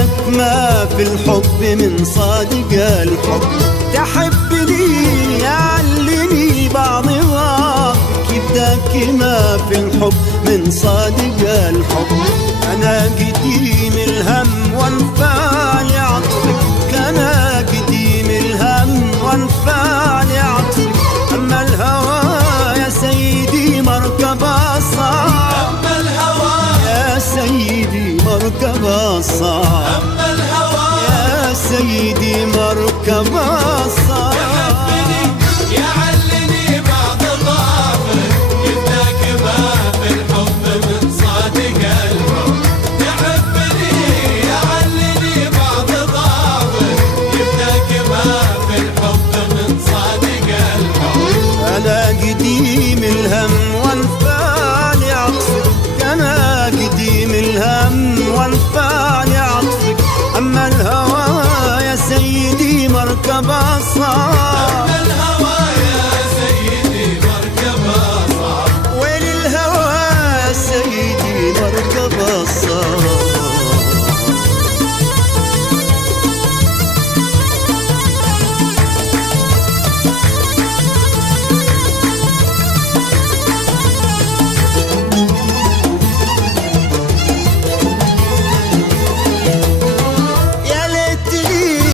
كيفدك ما في الحب من صادق الحب، تحبني علمني بعضها، كيفدك ما في الحب من صادق الحب. أنا قديم الهم وانفعل عطفك، أنا قديم الهم وانفعل عطفك، أما الهوى يا سيدي مركبة صعب، أما الهوى يا سيدي مركبة صعب.